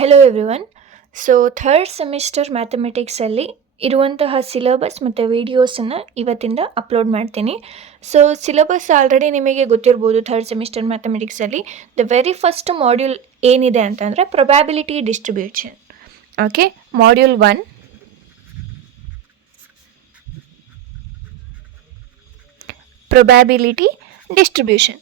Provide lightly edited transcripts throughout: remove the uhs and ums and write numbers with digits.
Hello everyone. So third semester ಮ್ಯಾಥಮೆಟಿಕ್ಸಲ್ಲಿ ಇರುವಂತಹ syllabus ಮತ್ತು ವೀಡಿಯೋಸನ್ನು ಇವತ್ತಿಂದ ಅಪ್ಲೋಡ್ ಮಾಡ್ತೀನಿ. ಸೊ ಸಿಲೆಬಸ್ ಆಲ್ರೆಡಿ ನಿಮಗೆ ಗೊತ್ತಿರ್ಬೋದು. ಥರ್ಡ್ ಸೆಮಿಸ್ಟರ್ ಮ್ಯಾಥಮೆಟಿಕ್ಸಲ್ಲಿ ದ ವೆರಿ ಫಸ್ಟ್ ಮಾಡ್ಯೂಲ್ ಏನಿದೆ ಅಂತಂದರೆ probability distribution. Okay, module 1 probability distribution.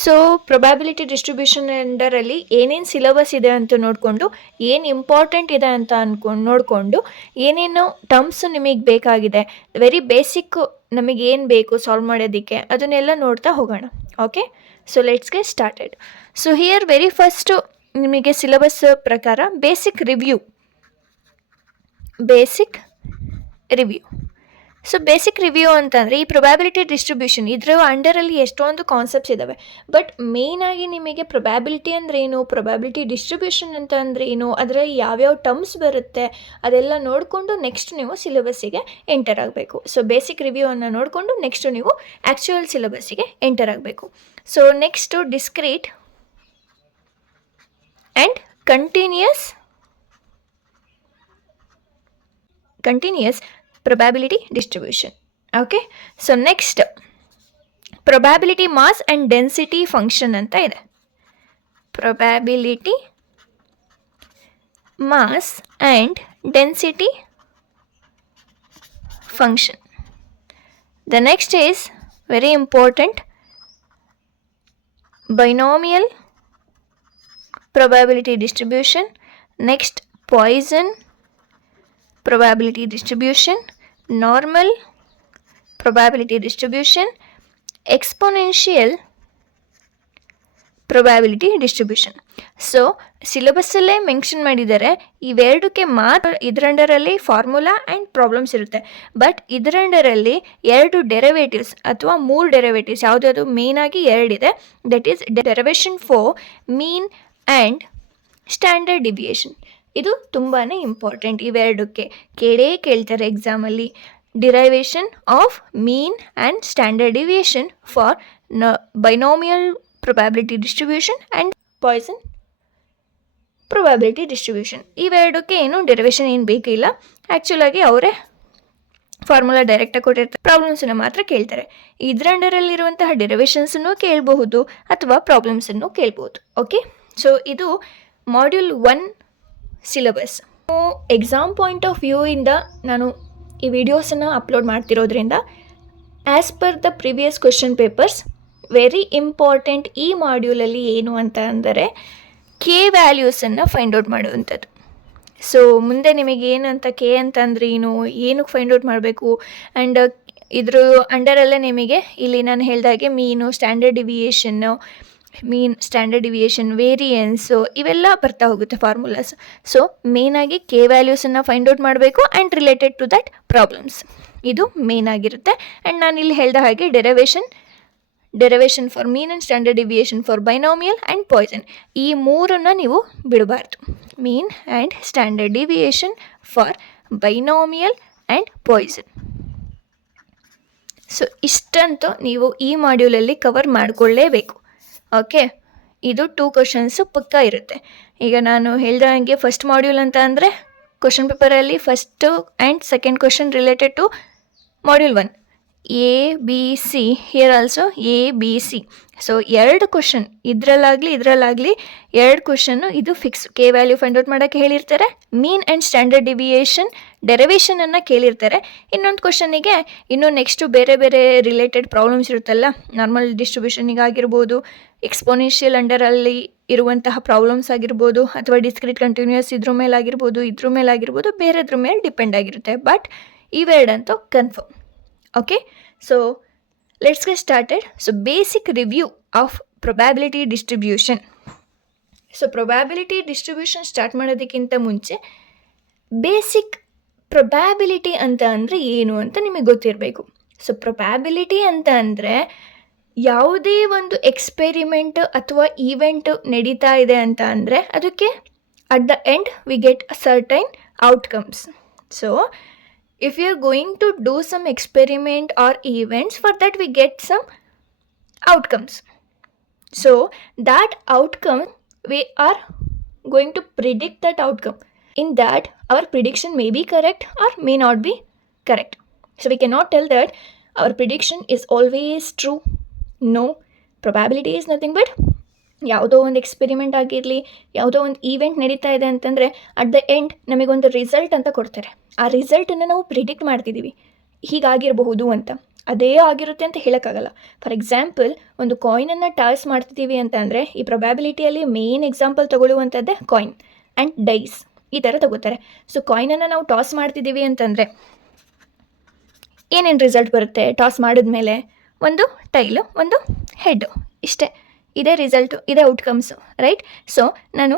So probability distribution ಎಂಡರಲ್ಲಿ ಏನೇನು ಸಿಲೆಬಸ್ ಇದೆ ಅಂತ ನೋಡಿಕೊಂಡು, ಏನು ಇಂಪಾರ್ಟೆಂಟ್ ಇದೆ ಅಂತ ನೋಡಿಕೊಂಡು, ಏನೇನು ಟರ್ಮ್ಸ್ ನಿಮಗೆ ಬೇಕಾಗಿದೆ, ವೆರಿ ಬೇಸಿಕ್ ನಮಗೆ ಏನು ಬೇಕು ಸಾಲ್ವ್ ಮಾಡೋದಕ್ಕೆ, ಅದನ್ನೆಲ್ಲ ನೋಡ್ತಾ ಹೋಗೋಣ. Okay, so let's get started. So here very first ನಿಮಗೆ ಸಿಲೆಬಸ್ ಪ್ರಕಾರ basic review. So basic review ಅಂತಂದರೆ ಈ ಪ್ರೊಬ್ಯಾಬಿಲಿಟಿ ಡಿಸ್ಟ್ರಿಬ್ಯೂಷನ್ ಇದರ ಅಂಡರಲ್ಲಿ ಎಷ್ಟೊಂದು ಕಾನ್ಸೆಪ್ಟ್ಸ್ ಇದ್ದಾವೆ. ಬಟ್ ಮೇಯ್ನಾಗಿ ನಿಮಗೆ ಪ್ರೊಬ್ಯಾಬಿಲಿಟಿ ಅಂದರೆ ಏನು, ಪ್ರೊಬ್ಯಾಬಿಲಿಟಿ ಡಿಸ್ಟ್ರಿಬ್ಯೂಷನ್ ಅಂತ ಅಂದರೆ ಏನು, ಅದರಲ್ಲಿ ಯಾವ್ಯಾವ ಟರ್ಮ್ಸ್ ಬರುತ್ತೆ ಅದೆಲ್ಲ ನೋಡಿಕೊಂಡು ನೆಕ್ಸ್ಟ್ ನೀವು ಸಿಲೆಬಸ್ಸಿಗೆ ಎಂಟರ್ ಆಗಬೇಕು. ಸೊ ಬೇಸಿಕ್ ರಿವ್ಯೂವನ್ನು ನೋಡಿಕೊಂಡು ನೆಕ್ಸ್ಟು ನೀವು ಆ್ಯಕ್ಚುಯಲ್ ಸಿಲೆಬಸ್ಸಿಗೆ ಎಂಟರ್ ಆಗಬೇಕು. So next discrete and continuous probability distribution. Okay, so next probability mass and density function ಅಂತ ಇದೆ. probability mass and density function. The next is very important, binomial probability distribution. Next, Poisson probability distribution, normal probability distribution, exponential probability distribution. ಸೊ ಸಿಲೆಬಸ್ಸಲ್ಲೇ mention ಮಾಡಿದ್ದಾರೆ, ಇವೆರಡಕ್ಕೆ ಮಾತ್ರ ಇದರಂಡರಲ್ಲಿ formula and problems ಇರುತ್ತೆ. But ಇದರಂಡರಲ್ಲಿ 2 ಡೆರಿವೇಟಿವ್ಸ್ ಅಥವಾ 3 ಡೆರಿವೇಟಿವ್ಸ್, ಯಾವುದಾದ್ರು ಮೇಯ್ನಾಗಿ 2 ಇದೆ. That is derivation for mean and standard deviation. ಇದು ತುಂಬಾ ಇಂಪಾರ್ಟೆಂಟ್. ಇವೆರಡಕ್ಕೆ ಕೇಳ್ತಾರೆ ಎಕ್ಸಾಮಲ್ಲಿ. Derivation of mean and standard deviation for binomial probability distribution and Poisson probability distribution. ಇವೆರಡಕ್ಕೆ ಏನು ಡೆರಿವೇಷನ್ ಏನು ಬೇಕಿಲ್ಲ. ಆ್ಯಕ್ಚುಲಾಗಿ ಅವರೇ ಫಾರ್ಮುಲಾ ಡೈರೆಕ್ಟಾಗಿ ಕೊಟ್ಟಿರ್ತಾರೆ, ಪ್ರಾಬ್ಲಮ್ಸನ್ನು ಮಾತ್ರ ಕೇಳ್ತಾರೆ. ಇದರ ಅಂಡರಲ್ಲಿರುವಂತಹ ಡೆರಿವೇಷನ್ಸನ್ನು ಕೇಳಬಹುದು ಅಥವಾ ಪ್ರಾಬ್ಲಮ್ಸನ್ನು ಕೇಳ್ಬೋದು. ಓಕೆ, ಸೊ ಇದು module 1 syllabus. Exam point of view ಇಂದ ನಾನು ಈ ವಿಡಿಯೋಸನ್ನು ಅಪ್ಲೋಡ್ ಮಾಡ್ತಿರೋದ್ರಿಂದ as per the previous question papers very important ಈ ಮಾಡ್ಯೂಲಲ್ಲಿ ಏನು ಅಂತ ಅಂದರೆ ಕೆ ವ್ಯಾಲ್ಯೂಸನ್ನು ಫೈಂಡ್ ಔಟ್ ಮಾಡುವಂಥದ್ದು. ಸೊ ಮುಂದೆ ನಿಮಗೆ ಏನಂತ ಕೆ ಅಂತಂದರೆ ಏನಕ್ಕೆ ಫೈಂಡ್ ಔಟ್ ಮಾಡಬೇಕು, ಆ್ಯಂಡ್ ಇದ್ರ ಅಂಡರಲ್ಲೇ ನಿಮಗೆ ಇಲ್ಲಿ ನಾನು ಹೇಳ್ದಾಗೆ ಮೀನು, ಸ್ಟ್ಯಾಂಡರ್ಡ್ ಡಿವಿಯೇಷನ್, ವೇರಿಯನ್ಸು ಇವೆಲ್ಲ ಬರ್ತಾ ಹೋಗುತ್ತೆ ಫಾರ್ಮುಲಾಸ್. ಸೊ ಮೇಯ್ನಾಗಿ ಕೆ ವ್ಯಾಲ್ಯೂಸನ್ನು ಫೈಂಡ್ ಔಟ್ ಮಾಡಬೇಕು and related to that problems, ಇದು ಮೇನ್ ಆಗಿರುತ್ತೆ. ಆ್ಯಂಡ್ ನಾನು ಇಲ್ಲಿ ಹೇಳ್ದ ಹಾಗೆ derivation for mean and standard deviation for binomial and Poisson, ಈ ಮೂರನ್ನು ನೀವು ಬಿಡಬಾರ್ದು. Mean and standard deviation for binomial and Poisson. So ಇಷ್ಟಂತೂ ನೀವು ಈ ಮಾಡ್ಯೂಲಲ್ಲಿ ಕವರ್ ಮಾಡಿಕೊಳ್ಳೇಬೇಕು. ಓಕೆ, ಇದು 2 ಕ್ವಶನ್ಸು ಪಕ್ಕ ಇರುತ್ತೆ. ಈಗ ನಾನು ಹೇಳ್ದ ಹಾಗೆ ಫಸ್ಟ್ ಮಾಡ್ಯೂಲ್ ಅಂತ ಅಂದರೆ ಕ್ವಶನ್ ಪೇಪರಲ್ಲಿ first and second question related to module 1 ABC, here also ABC. So 2 question ಇದರಲ್ಲಾಗಲಿ 2 ಕ್ವಶನ್ನು ಇದು fix. K value find out ಮಾಡೋಕ್ಕೆ ಹೇಳಿರ್ತಾರೆ, ಮೀನ್ ಆ್ಯಂಡ್ ಸ್ಟ್ಯಾಂಡರ್ಡ್ ಡಿವಿಯೇಷನ್ ಡೆರಿವೇಷನನ್ನು ಕೇಳಿರ್ತಾರೆ. ಇನ್ನೊಂದು ಕ್ವಶನಿಗೆ ಇನ್ನೂ ನೆಕ್ಸ್ಟು ಬೇರೆ ಬೇರೆ ರಿಲೇಟೆಡ್ ಪ್ರಾಬ್ಲಮ್ಸ್ ಇರುತ್ತಲ್ಲ, ನಾರ್ಮಲ್ ಡಿಸ್ಟ್ರಿಬ್ಯೂಷನಿಗಾಗಿರ್ಬೋದು, ಎಕ್ಸ್ಪೋನೆನ್ಷಿಯಲ್ ಅಂಡರಲ್ಲಿ ಇರುವಂತಹ ಪ್ರಾಬ್ಲಮ್ಸ್ ಆಗಿರ್ಬೋದು, ಅಥವಾ ಡಿಸ್ಕ್ರೀಟ್ ಕಂಟಿನ್ಯೂಯಸ್ ಇದ್ರ ಮೇಲಾಗಿರ್ಬೋದು, ಬೇರೆದ್ರ ಮೇಲೆ ಡಿಪೆಂಡ್ ಆಗಿರುತ್ತೆ. ಬಟ್ ಇವೆರಡಂತೂ confirm. Okay, so let's get started. So basic review of probability distribution. So probability distribution start ಮಾಡೋದಕ್ಕಿಂತ ಮುಂಚೆ ಬೇಸಿಕ್ ಪ್ರೊಬ್ಯಾಬಿಲಿಟಿ ಅಂತ ಅಂದರೆ ಏನು ಅಂತ ನಿಮಗೆ ಗೊತ್ತಿರಬೇಕು. ಸೊ ಪ್ರೊಬ್ಯಾಬಿಲಿಟಿ ಅಂತ ಅಂದರೆ ಯಾವುದೇ ಒಂದು ಎಕ್ಸ್ಪೆರಿಮೆಂಟ್ ಅಥವಾ ಈವೆಂಟ್ ನಡೀತಾ ಇದೆ ಅಂತ ಅಂದರೆ ಅದಕ್ಕೆ at the end we get a certain outcomes. So if we are going to do some experiment or events, for that we get some outcomes. So that outcome we are going to predict that outcome. In that our prediction may be correct or may not be correct. So we cannot tell that our prediction is always true. No, probability is nothing but ಯಾವುದೋ ಒಂದು experiment ಆಗಿರಲಿ, ಯಾವುದೋ ಒಂದು event ನಡೀತಾ ಇದೆ ಅಂತಂದರೆ at the end ನಮಗೊಂದು result ಅಂತ ಕೊಡ್ತಾರೆ. ಆ ರಿಸಲ್ಟನ್ನು ನಾವು ಪ್ರಿಡಿಕ್ಟ್ ಮಾಡ್ತಿದ್ದೀವಿ, ಹೀಗಾಗಿರಬಹುದು ಅಂತ. ಅದೇ ಆಗಿರುತ್ತೆ ಅಂತ ಹೇಳೋಕ್ಕಾಗಲ್ಲ. ಫಾರ್ ಎಕ್ಸಾಂಪಲ್, ಒಂದು ಕಾಯಿನನ್ನು ಟಾಸ್ ಮಾಡ್ತಿದ್ದೀವಿ ಅಂತ ಅಂದರೆ ಈ ಪ್ರೊಬ್ಯಾಬಿಲಿಟಿಯಲ್ಲಿ ಮೇನ್ ಎಕ್ಸಾಂಪಲ್ ತಗೊಳ್ಳುವಂಥದ್ದೇ ಕಾಯಿನ್ ಆ್ಯಂಡ್ ಡೈಸ್, ಈ ಥರ ತಗೋತಾರೆ. ಸೊ ಕಾಯಿನನ್ನು ನಾವು ಟಾಸ್ ಮಾಡ್ತಿದ್ದೀವಿ ಅಂತಂದರೆ ಏನೇನು ರಿಸಲ್ಟ್ ಬರುತ್ತೆ? ಟಾಸ್ ಮಾಡಿದ್ಮೇಲೆ ಒಂದು ಟೈಲು, ಒಂದು ಹೆಡ್ಡು, ಇಷ್ಟೇ. ಇದೇ ರಿಸಲ್ಟು, ಇದೇ ಔಟ್ಕಮ್ಸು, ರೈಟ್? ಸೊ ನಾನು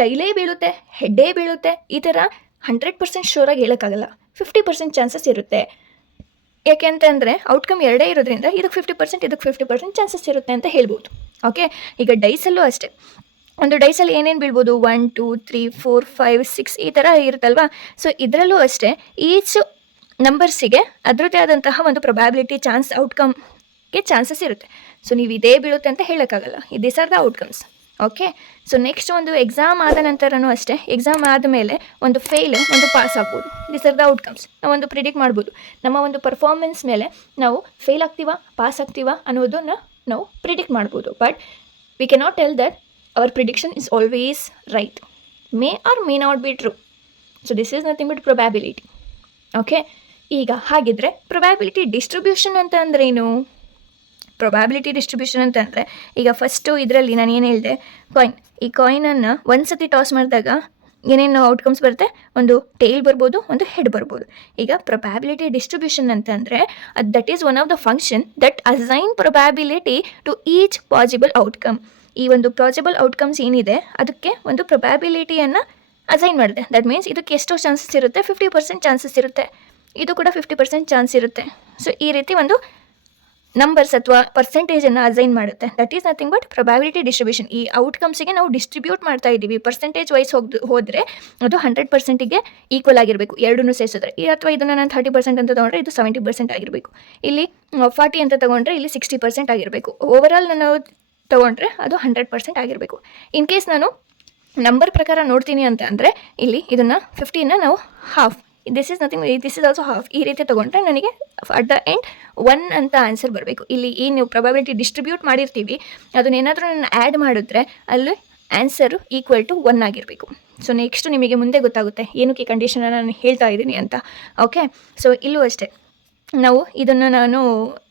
ಟೈಲೇ ಬೀಳುತ್ತೆ, ಹೆಡ್ಡೇ ಬೀಳುತ್ತೆ ಈ ಥರ 100% ಶೋರಾಗಿ ಹೇಳೋಕ್ಕಾಗಲ್ಲ. 50% ಚಾನ್ಸಸ್ ಇರುತ್ತೆ. ಯಾಕೆ ಅಂತಂದರೆ ಔಟ್ಕಮ್ ಎರಡೇ ಇರೋದ್ರಿಂದ ಇದಕ್ಕೆ 50%, ಇದಕ್ಕೆ 50% ಚಾನ್ಸಸ್ ಇರುತ್ತೆ ಅಂತ ಹೇಳ್ಬೋದು. ಓಕೆ, ಈಗ ಡೈಸಲ್ಲೂ ಅಷ್ಟೇ. ಒಂದು ಡೈಸಲ್ಲಿ ಏನೇನು ಬೀಳ್ಬೋದು? 1 2 3 4 5 6 ಈ ಥರ ಇರುತ್ತಲ್ವಾ. ಸೊ ಇದರಲ್ಲೂ ಅಷ್ಟೇ ಈಚ್ ನಂಬರ್ಸಿಗೆ ಅದರದ್ದೇ ಆದಂತಹ ಒಂದು ಪ್ರೊಬ್ಯಾಬಿಲಿಟಿ, ಔಟ್ಕಮ್ಗೆ ಚಾನ್ಸಸ್ ಇರುತ್ತೆ. ಸೊ ನೀವು ಇದೇ ಬೀಳುತ್ತೆ ಅಂತ ಹೇಳೋಕ್ಕಾಗಲ್ಲ. These are the outcomes. Okay, so next ಒಂದು ಎಕ್ಸಾಮ್ ಆದ ನಂತರನೂ ಅಷ್ಟೇ, ಎಕ್ಸಾಮ್ ಆದಮೇಲೆ ಒಂದು ಫೇಲ್, ಒಂದು ಪಾಸ್ ಆಗ್ಬೋದು. These are the outcomes. ನಾವೊಂದು ಪ್ರಿಡಿಕ್ಟ್ ಮಾಡ್ಬೋದು. ನಮ್ಮ ಒಂದು ಪರ್ಫಾರ್ಮೆನ್ಸ್ ಮೇಲೆ ನಾವು ಫೇಲ್ ಆಗ್ತೀವಾ, ಪಾಸ್ ಆಗ್ತೀವಾ ಅನ್ನೋದನ್ನು ನಾವು ಪ್ರಿಡಿಕ್ಟ್ ಮಾಡ್ಬೋದು. But we cannot tell that our prediction is always right. May R may not be true. So this is nothing but probability. Okay, ಈಗ ಹಾಗಿದ್ರೆ ಪ್ರೊಬ್ಯಾಬಿಲಿಟಿ ಡಿಸ್ಟ್ರಿಬ್ಯೂಷನ್ ಅಂತ ಅಂದ್ರೇನು? ಪ್ರೊಬ್ಯಾಬಿಲಿಟಿ ಡಿಸ್ಟ್ರಿಬ್ಯೂಷನ್ ಅಂತಂದರೆ ಈಗ ಫಸ್ಟು ಇದರಲ್ಲಿ ನಾನು ಏನು ಹೇಳಿದೆ, ಕಾಯಿನ್. ಈ ಕಾಯಿನನ್ನು ಒಂದು ಸತಿ ಟಾಸ್ ಮಾಡಿದಾಗ ಏನೇನು ಔಟ್ಕಮ್ಸ್ ಬರುತ್ತೆ? ಒಂದು ಟೇಲ್ ಬರ್ಬೋದು, ಒಂದು ಹೆಡ್ ಬರ್ಬೋದು. ಈಗ ಪ್ರೊಬ್ಯಾಬಿಲಿಟಿ ಡಿಸ್ಟ್ರಿಬ್ಯೂಷನ್ ಅಂತಂದರೆ that is one of the function that assign probability to each possible outcome. ಈ ಒಂದು ಪಾಸಿಬಲ್ ಔಟ್ಕಮ್ಸ್ ಏನಿದೆ ಅದಕ್ಕೆ ಒಂದು ಪ್ರೊಬ್ಯಾಬಿಲಿಟಿಯನ್ನು ಅಸೈನ್ ಮಾಡಿದೆ. ದಟ್ ಮೀನ್ಸ್ ಇದಕ್ಕೆ ಎಷ್ಟೋ ಚಾನ್ಸಸ್ ಇರುತ್ತೆ? 50% ಚಾನ್ಸಸ್ ಇರುತ್ತೆ. ಇದು ಕೂಡ 50% ಚಾನ್ಸ್ ಇರುತ್ತೆ. ಸೊ ಈ ರೀತಿ ಒಂದು ನಂಬರ್ಸ್ ಅಥವಾ ಪರ್ಸೆಂಟೇಜನ್ನು ಅಸೈನ್ ಮಾಡುತ್ತೆ. That is nothing but probability distribution. ಈ ಔಟ್ಕಮ್ಸಿಗೆ ನಾವು ಡಿಸ್ಟ್ರಿಬ್ಯೂಟ್ ಮಾಡ್ತಾ ಇದ್ದೀವಿ. ಪರ್ಸೆಂಟೇಜ್ ವೈಸ್ ಹೋದರೆ ಅದು 100%ಗೆ ಈಕ್ವಲ್ ಆಗಿರಬೇಕು, ಎರಡನ್ನೂ ಸೇರಿಸಿದ್ರೆ. ಅಥವಾ ಇದನ್ನು ನಾನು 30% ಅಂತ ತೊಗೊಂಡ್ರೆ ಇದು 70% ಆಗಿರಬೇಕು. ಇಲ್ಲಿ 40 ಅಂತ ತೊಗೊಂಡ್ರೆ ಇಲ್ಲಿ 60% ಆಗಿರಬೇಕು. ಓವರಾಲ್ ನಾನು ತೊಗೊಂಡ್ರೆ ಅದು 100% ಆಗಿರಬೇಕು. ಇನ್ ಕೇಸ್ ನಾನು ನಂಬರ್ ಪ್ರಕಾರ ನೋಡ್ತೀನಿ ಅಂತ ಅಂದರೆ ಇಲ್ಲಿ ಇದನ್ನು 50ನ ನಾವು half, this is nothing, this is also half, ಈ ರೀತಿ ತೊಗೊಂಡ್ರೆ ನನಗೆ ಅಟ್ ದ ಎಂಡ್ 1 ಅಂತ ಆನ್ಸರ್ ಬರಬೇಕು. ಇಲ್ಲಿ ಏನು ಪ್ರೊಬ್ಯಾಬಿಲಿಟಿ ಡಿಸ್ಟ್ರಿಬ್ಯೂಟ್ ಮಾಡಿರ್ತೀವಿ ಅದನ್ನೇನಾದರೂ ನಾನು ಆ್ಯಡ್ ಮಾಡಿದ್ರೆ ಅಲ್ಲಿ ಆನ್ಸರು ಈಕ್ವಲ್ ಟು 1 ಆಗಿರಬೇಕು. ಸೊ ನೆಕ್ಸ್ಟು ನಿಮಗೆ ಮುಂದೆ ಗೊತ್ತಾಗುತ್ತೆ ಏನಕ್ಕೆ ಈ ಕಂಡೀಷನನ್ನು ನಾನು ಹೇಳ್ತಾ ಇದ್ದೀನಿ ಅಂತ. ಓಕೆ, ಸೊ ಇಲ್ಲೂ ಅಷ್ಟೇ ನಾವು ಇದನ್ನು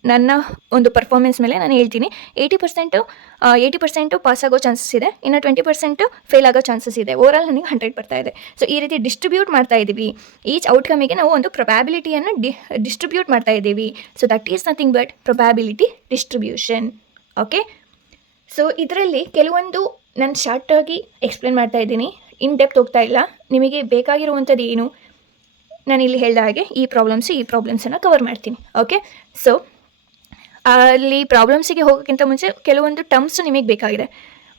ನನ್ನ ಒಂದು ಪರ್ಫಾರ್ಮೆನ್ಸ್ ಮೇಲೆ ನಾನು ಹೇಳ್ತೀನಿ 80% ಪಾಸ್ ಆಗೋ ಚಾನ್ಸಸ್ ಇದೆ, ಇನ್ನು 20% ಫೇಲ್ ಆಗೋ ಚಾನ್ಸಸ್ ಇದೆ. ಓವರಾಲ್ ನನಗೆ 100 ಬರ್ತಾ ಇದೆ. ಸೊ ಈ ರೀತಿ ಡಿಸ್ಟ್ರಿಬ್ಯೂಟ್ ಮಾಡ್ತಾ ಇದ್ದೀವಿ. ಈಚ್ ಔಟ್ಕಮಿಗೆ ನಾವು ಒಂದು ಪ್ರೊಬ್ಯಾಬಿಲಿಟಿಯನ್ನು ಡಿಸ್ಟ್ರಿಬ್ಯೂಟ್ ಮಾಡ್ತಾ ಇದ್ದೀವಿ. So that is nothing but probability distribution. Okay, so ಇದರಲ್ಲಿ ಕೆಲವೊಂದು ನಾನು ಶಾರ್ಟಾಗಿ ಎಕ್ಸ್ಪ್ಲೇನ್ ಮಾಡ್ತಾ ಇದ್ದೀನಿ, ಇನ್ ಡೆಪ್ತ್ ಹೋಗ್ತಾ ಇಲ್ಲ. ನಿಮಗೆ ಬೇಕಾಗಿರುವಂಥದ್ದು ಏನು ನಾನು ಇಲ್ಲಿ ಹೇಳಿದ ಹಾಗೆ ಈ ಪ್ರಾಬ್ಲಮ್ಸನ್ನು ಕವರ್ ಮಾಡ್ತೀನಿ. ಓಕೆ, ಸೊ ಅಲ್ಲಿ ಪ್ರಾಬ್ಲಮ್ಸಿಗೆ ಹೋಗೋಕ್ಕಿಂತ ಮುಂಚೆ ಕೆಲವೊಂದು ಟರ್ಮ್ಸು ನಿಮಗೆ ಬೇಕಾಗಿದೆ.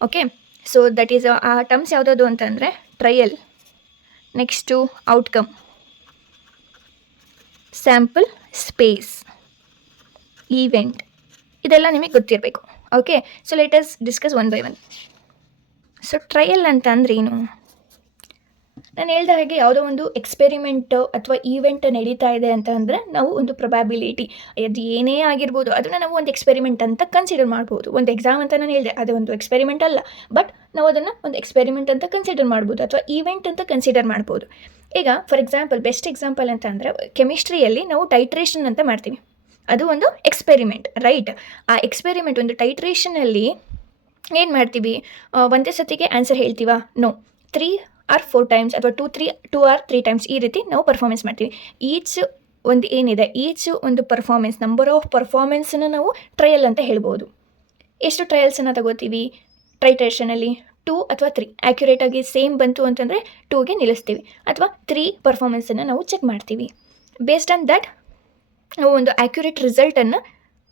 ಓಕೆ, ಸೊ ದಟ್ ಈಸ್ ಆ ಟರ್ಮ್ಸ್ ಯಾವುದಾದ್ರು ಅಂತಂದರೆ trial, next outcome, sample, space, event, ಇದೆಲ್ಲ ನಿಮಗೆ ಗೊತ್ತಿರಬೇಕು. Okay, so let us discuss one by one. So trial ಅಂತ ಅಂದರೆ ಏನು? ನಾನು ಹೇಳ್ದ ಹಾಗೆ ಯಾವುದೋ ಒಂದು ಎಕ್ಸ್ಪೆರಿಮೆಂಟ್ ಅಥವಾ ಈವೆಂಟ್ ನಡೀತಾ ಇದೆ ಅಂತ ಅಂದರೆ ನಾವು ಒಂದು ಪ್ರೊಬ್ಯಾಬಿಲಿಟಿ, ಅದು ಏನೇ ಆಗಿರ್ಬೋದು ಅದನ್ನು ನಾವು ಒಂದು ಎಕ್ಸ್ಪೆರಿಮೆಂಟ್ ಅಂತ ಕನ್ಸಿಡರ್ ಮಾಡ್ಬೋದು. ಒಂದು ಎಕ್ಸಾಮ್ ಅಂತ ನಾನು ಹೇಳಿದೆ, ಅದು ಒಂದು ಎಕ್ಸ್ಪೆರಿಮೆಂಟ್ ಅಲ್ಲ, ಬಟ್ ನಾವು ಅದನ್ನು ಒಂದು ಎಕ್ಸ್ಪೆರಿಮೆಂಟ್ ಅಂತ ಕನ್ಸಿಡರ್ ಮಾಡ್ಬೋದು ಅಥವಾ ಈವೆಂಟ್ ಅಂತ ಕನ್ಸಿಡರ್ ಮಾಡ್ಬೋದು. ಈಗ ಫಾರ್ ಎಕ್ಸಾಂಪಲ್, ಬೆಸ್ಟ್ ಎಕ್ಸಾಂಪಲ್ ಅಂತ ಅಂದರೆ ಕೆಮಿಸ್ಟ್ರಿಯಲ್ಲಿ ನಾವು ಟೈಟ್ರೇಷನ್ ಅಂತ ಮಾಡ್ತೀವಿ. ಅದು ಒಂದು ಎಕ್ಸ್ಪೆರಿಮೆಂಟ್, ರೈಟ್? ಆ ಎಕ್ಸ್ಪೆರಿಮೆಂಟ್ ಒಂದು ಟೈಟ್ರೇಷನಲ್ಲಿ ಏನು ಮಾಡ್ತೀವಿ? ಒಂದೇ ಸತಿಗೆ ಆನ್ಸರ್ ಹೇಳ್ತೀವಾ? ನೋ, 3 or 4 ಟೈಮ್ಸ್ ಅಥವಾ 2 or 3 ಟೈಮ್ಸ್ ಈ ರೀತಿ ನಾವು ಪರ್ಫಾರ್ಮೆನ್ಸ್ ಮಾಡ್ತೀವಿ. ಈಚ್ ಒಂದು ಏನಿದೆ, ಈಚ್ ಒಂದು ಪರ್ಫಾರ್ಮೆನ್ಸ್, ನಂಬರ್ ಆಫ್ ಪರ್ಫಾರ್ಮೆನ್ಸನ್ನು ನಾವು ಟ್ರಯಲ್ ಅಂತ ಹೇಳ್ಬೋದು. ಎಷ್ಟು ಟ್ರಯಲ್ಸನ್ನು ತಗೋತೀವಿ ಟೈಟ್ರೇಷನಲ್ಲಿ? 2 ಅಥವಾ 3. ಆ್ಯಕ್ಯುರೇಟಾಗಿ ಸೇಮ್ ಬಂತು ಅಂತಂದರೆ 2ಗೆ ನಿಲ್ಲಿಸ್ತೀವಿ, ಅಥವಾ 3 ಪರ್ಫಾರ್ಮೆನ್ಸನ್ನು ನಾವು ಚೆಕ್ ಮಾಡ್ತೀವಿ. ಬೇಸ್ಡ್ ಆನ್ ದ್ಯಾಟ್ ನಾವು ಒಂದು ಆ್ಯಕ್ಯುರೇಟ್ ರಿಸಲ್ಟನ್ನು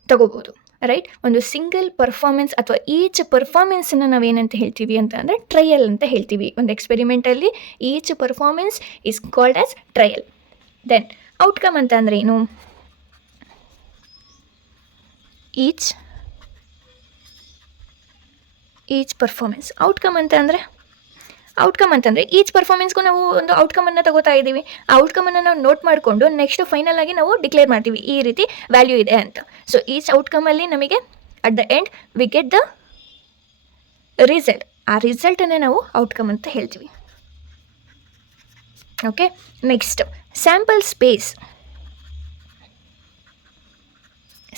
ತಗೋಬೋದು, ರೈಟ್? ಒಂದು ಸಿಂಗಲ್ ಪರ್ಫಾರ್ಮೆನ್ಸ್ ಅಥವಾ ಈಚ್ ಪರ್ಫಾರ್ಮೆನ್ಸನ್ನು ನಾವೇನಂತ ಹೇಳ್ತೀವಿ ಅಂತ ಅಂದರೆ ಟ್ರಯಲ್ ಅಂತ ಹೇಳ್ತೀವಿ. ಒಂದು ಎಕ್ಸ್ಪೆರಿಮೆಂಟಲ್ಲಿ each performance is called as trial. Then outcome ಅಂತ ಅಂದರೆ ಏನು? Each each performance. ಔಟ್ಕಮ್ ಅಂತಂದರೆ ಈಚ್ ಪರ್ಫಾರ್ಮೆನ್ಸ್ಗೂ ನಾವು ಒಂದು ಔಟ್ಕಮನ್ನು ತಗೋತಾ ಇದ್ದೀವಿ. ಆ ಔಟ್ಕಮನ್ನು ನಾವು ನೋಟ್ ಮಾಡಿಕೊಂಡು ನೆಕ್ಸ್ಟ್ ಫೈನಲ್ ಆಗಿ ನಾವು ಡಿಕ್ಲೇರ್ ಮಾಡ್ತೀವಿ ಈ ರೀತಿ ವ್ಯಾಲ್ಯೂ ಇದೆ ಅಂತ. ಸೊ ಈಚ್ ಔಟ್ಕಮಲ್ಲಿ ನಮಗೆ at the end we get the result. ಆ ರಿಸಲ್ಟನ್ನೇ ನಾವು ಔಟ್ಕಮ್ ಅಂತ ಹೇಳ್ತೀವಿ. Okay, next sample space.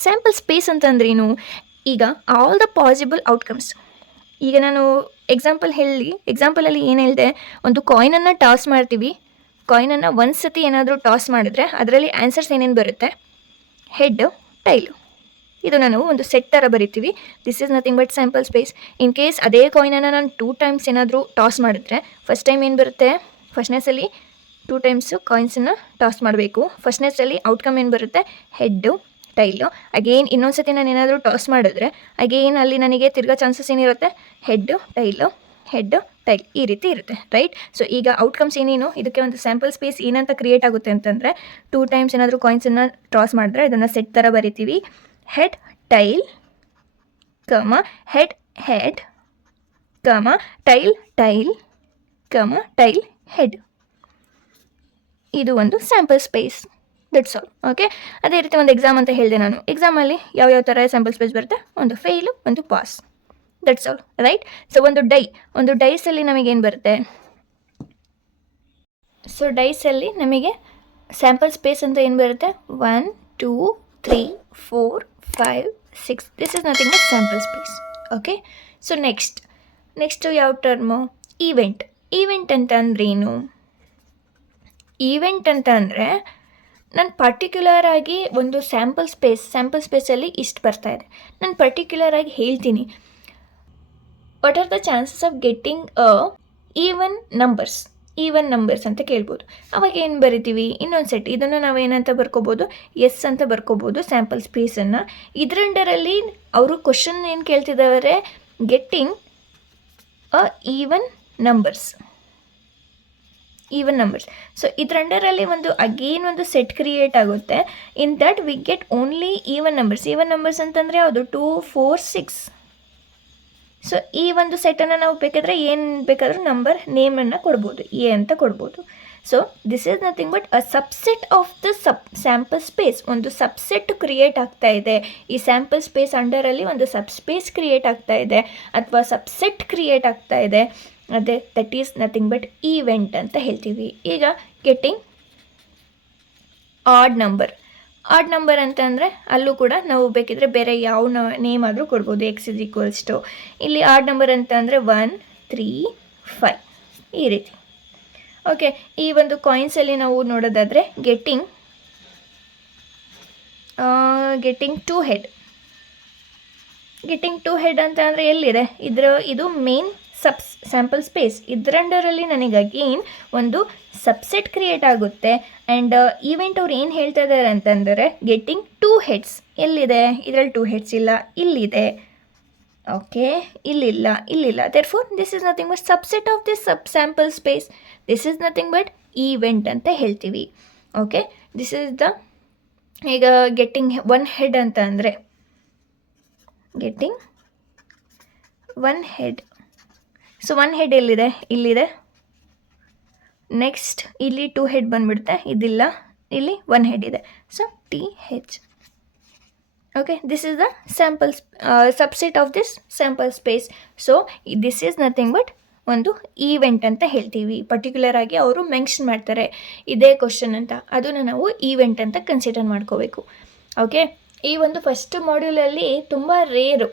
Sample space ಅಂತಂದ್ರೇನು? ಈಗ ಆಲ್ ದ ಪಾಸಿಬಲ್ ಔಟ್ಕಮ್ಸ್. ಈಗ ನಾನು ಎಕ್ಸಾಂಪಲಲ್ಲಿ ಏನು ಹೇಳಿದೆ, ಒಂದು ಕಾಯಿನನ್ನು ಟಾಸ್ ಮಾಡ್ತೀವಿ. ಕಾಯಿನನ್ನು ಒಂದು ಸತಿ ಏನಾದರೂ ಟಾಸ್ ಮಾಡಿದ್ರೆ ಅದರಲ್ಲಿ ಆನ್ಸರ್ಸ್ ಏನೇನು ಬರುತ್ತೆ, ಹೆಡ್, ಟೈಲು. ಇದು ನಾನು ಒಂದು ಸೆಟ್ ಥರ ಬರಿತೀವಿ. This is nothing but sample space. In case ಅದೇ ಕಾಯಿನನ್ನು ನಾನು 2 ಟೈಮ್ಸ್ ಏನಾದರೂ ಟಾಸ್ ಮಾಡಿದ್ರೆ ಫಸ್ಟ್ ಟೈಮ್ ಏನು ಬರುತ್ತೆ, ಫಸ್ಟ್ನೆಸ್ಸಲ್ಲಿ 2 ಟೈಮ್ಸು ಕಾಯಿನ್ಸನ್ನು ಟಾಸ್ ಮಾಡಬೇಕು. ಫಸ್ಟ್ನೆಸ್ಸಲ್ಲಿ ಔಟ್ಕಮ್ ಏನು ಬರುತ್ತೆ, ಹೆಡ್ಡು, ಟೈಲು. ಅಗೇನ್ ಇನ್ನೊಂದು ಸತಿ ನಾನು ಏನಾದರೂ ಟಾಸ್ ಮಾಡಿದ್ರೆ ಅಗೇನ್ ಅಲ್ಲಿ ನನಗೆ ತಿರ್ಗೋ ಚಾನ್ಸಸ್ ಏನಿರುತ್ತೆ, ಹೆಡ್ಡು, ಟೈಲು, ಹೆಡ್ಡು, ಟೈಲ್, ಈ ರೀತಿ ಇರುತ್ತೆ, ರೈಟ್? ಸೊ ಈಗ ಔಟ್ಕಮ್ಸ್ ಏನೇನು, ಇದಕ್ಕೆ ಒಂದು ಸ್ಯಾಂಪಲ್ ಸ್ಪೇಸ್ ಏನಂತ ಕ್ರಿಯೇಟ್ ಆಗುತ್ತೆ ಅಂತಂದರೆ 2 ಟೈಮ್ಸ್ ಏನಾದರೂ ಕಾಯಿನ್ಸನ್ನು ಟಾಸ್ ಮಾಡಿದ್ರೆ ಇದನ್ನು ಸೆಟ್ ಥರ ಬರಿತೀವಿ. ಹೆಡ್, ಟೈಲ್, ಕಮ, ಹೆಡ್, ಹೆಡ್, ಕಮ, ಟೈಲ್, ಟೈಲ್, ಕಮ, ಟೈಲ್, ಹೆಡ್. ಇದು ಒಂದು sample space. That's all. Okay, ಅದೇ ರೀತಿ ಒಂದು ಎಕ್ಸಾಮ್ ಅಂತ ಹೇಳಿದೆ ನಾನು. ಎಕ್ಸಾಮಲ್ಲಿ ಯಾವ್ಯಾವ ಥರ ಸ್ಯಾಂಪಲ್ ಸ್ಪೇಸ್ ಬರುತ್ತೆ, ಒಂದು ಫೇಲು, ಒಂದು pass. That's all, right? So ಒಂದು ಡೈಸಲ್ಲಿ ನಮಗೇನು ಬರುತ್ತೆ, ಸೊ ಡೈಸಲ್ಲಿ ನಮಗೆ ಸ್ಯಾಂಪಲ್ ಸ್ಪೇಸ್ ಅಂತ ಏನು ಬರುತ್ತೆ, 1 2 3 4 5 6. This is nothing but sample space. Okay, so next ಯಾವ ಟರ್ಮು, ಈವೆಂಟ್ ಅಂತ ಅಂದ್ರೇನು? ಈವೆಂಟ್ ಅಂತ ಅಂದರೆ ನಾನು ಪರ್ಟಿಕ್ಯುಲರ್ ಆಗಿ ಒಂದು ಸ್ಯಾಂಪಲ್ ಸ್ಪೇಸಲ್ಲಿ ಇಷ್ಟು ಬರ್ತಾ ಇದೆ, ನಾನು ಪರ್ಟಿಕ್ಯುಲರ್ ಆಗಿ ಹೇಳ್ತೀನಿ. What are the chances of getting even numbers ಅಂತ ಕೇಳ್ಬೋದು. ಅವಾಗ ಏನು ಬರಿತೀವಿ, ಇನ್ನೊಂದು ಸೆಟ್, ಇದನ್ನು ನಾವೇನಂತ ಬರ್ಕೋಬೋದು, ಎಸ್ ಅಂತ ಬರ್ಕೋಬೋದು ಸ್ಯಾಂಪಲ್ ಸ್ಪೇಸನ್ನು. ಇದರಂಡರಲ್ಲಿ ಅವರು ಕ್ವಶನ್ ಏನು ಕೇಳ್ತಿದ್ದಾರೆ, ಗೆಟ್ಟಿಂಗ್ ಈವನ್ ನಂಬರ್ಸ್. ಸೊ ಇದರಂಡರಲ್ಲಿ ಒಂದು ಸೆಟ್ ಕ್ರಿಯೇಟ್ ಆಗುತ್ತೆ. In that we get only even numbers ಅಂತಂದರೆ ಯಾವುದು, 2 4 6. ಸೊ ಈ ಒಂದು ಸೆಟ್ಟನ್ನು ನಾವು ಏನು ಬೇಕಾದರೂ ನಂಬರ್ ನೇಮನ್ನು ಕೊಡ್ಬೋದು, ಎ ಅಂತ ಕೊಡ್ಬೋದು. So this is nothing but a subset of the sample space. ಒಂದು ಸಬ್ಸೆಟ್ ಕ್ರಿಯೇಟ್ ಆಗ್ತಾ ಇದೆ ಈ ಸ್ಯಾಂಪಲ್ ಸ್ಪೇಸ್ ಅಂಡರಲ್ಲಿ, ಒಂದು ಸಬ್ಸ್ಪೇಸ್ ಕ್ರಿಯೇಟ್ ಆಗ್ತಾ ಇದೆ ಅಥವಾ ಸಬ್ಸೆಟ್ ಕ್ರಿಯೇಟ್ ಆಗ್ತಾ ಇದೆ. ಅದೇ that is nothing but event ಅಂತ ಹೇಳ್ತೀವಿ. ಈಗ ಗೆಟ್ಟಿಂಗ್ ಆಡ್ ನಂಬರ್ ಅಂತಂದರೆ ಅಲ್ಲೂ ಕೂಡ ನಾವು ಬೇಕಿದ್ರೆ ಬೇರೆ ಯಾವ ನೇಮ್ ಆದರೂ ಕೊಡ್ಬೋದು. ಎಕ್ಸ್ ಇಸ್ ಈಕ್ವಲ್ಸ್ ಟು, ಇಲ್ಲಿ ಆಡ್ ನಂಬರ್ ಅಂತ ಅಂದರೆ 1 3 5 ಈ ರೀತಿ. ಓಕೆ, ಈ ಒಂದು ಕಾಯಿನ್ಸಲ್ಲಿ ನಾವು ನೋಡೋದಾದರೆ ಗೆಟ್ಟಿಂಗ್ 2 ಹೆಡ್ ಅಂತ ಅಂದರೆ ಎಲ್ಲಿದೆ, ಇದು ಮೇನ್ ಸ್ಯಾಂಪಲ್ ಸ್ಪೇಸ್. ಇದರಂಡರಲ್ಲಿ ನನಗೆ ಅಗೇನ್ ಒಂದು ಸಬ್ಸೆಟ್ ಕ್ರಿಯೇಟ್ ಆಗುತ್ತೆ. ಆ್ಯಂಡ್ ಈವೆಂಟ್ ಅವ್ರು ಏನು ಹೇಳ್ತಾ ಇದ್ದಾರೆ ಅಂತಂದರೆ ಗೆಟ್ಟಿಂಗ್ 2 ಹೆಡ್ಸ್. ಎಲ್ಲಿದೆ, ಇದರಲ್ಲಿ 2 ಹೆಡ್ಸ್ ಇಲ್ಲ, ಇಲ್ಲಿದೆ. ಓಕೆ, ಇಲ್ಲಿಲ್ಲ. Therefore this is nothing but subset of this sample space. This is nothing but event ಅಂತ ಹೇಳ್ತೀವಿ. Okay, this is the. ಈಗ ಗೆಟ್ಟಿಂಗ್ 1 ಹೆಡ್ ಅಂತ ಅಂದರೆ ಗೆಟ್ಟಿಂಗ್ 1 ಹೆಡ್. ಸೊ 1 ಹೆಡ್ ಎಲ್ಲಿದೆ, ಇಲ್ಲಿದೆ. ನೆಕ್ಸ್ಟ್ ಇಲ್ಲಿ 2 ಹೆಡ್ ಬಂದುಬಿಡುತ್ತೆ, ಇದಿಲ್ಲ, ಇಲ್ಲಿ 1 ಹೆಡ್ ಇದೆ. So TH. Okay, this is the subset of this sample space. So this is nothing but ಒಂದು ಈವೆಂಟ್ ಅಂತ ಹೇಳ್ತೀವಿ. ಪರ್ಟಿಕ್ಯುಲರ್ ಆಗಿ ಅವರು ಮೆನ್ಷನ್ ಮಾಡ್ತಾರೆ ಇದೇ ಕ್ವಶನ್ ಅಂತ, ಅದನ್ನು ನಾವು ಈವೆಂಟ್ ಅಂತ ಕನ್ಸಿಡರ್ ಮಾಡ್ಕೋಬೇಕು. ಓಕೆ, ಈ ಒಂದು ಫಸ್ಟ್ ಮಾಡ್ಯೂಲಲ್ಲಿ ತುಂಬ ರೇರು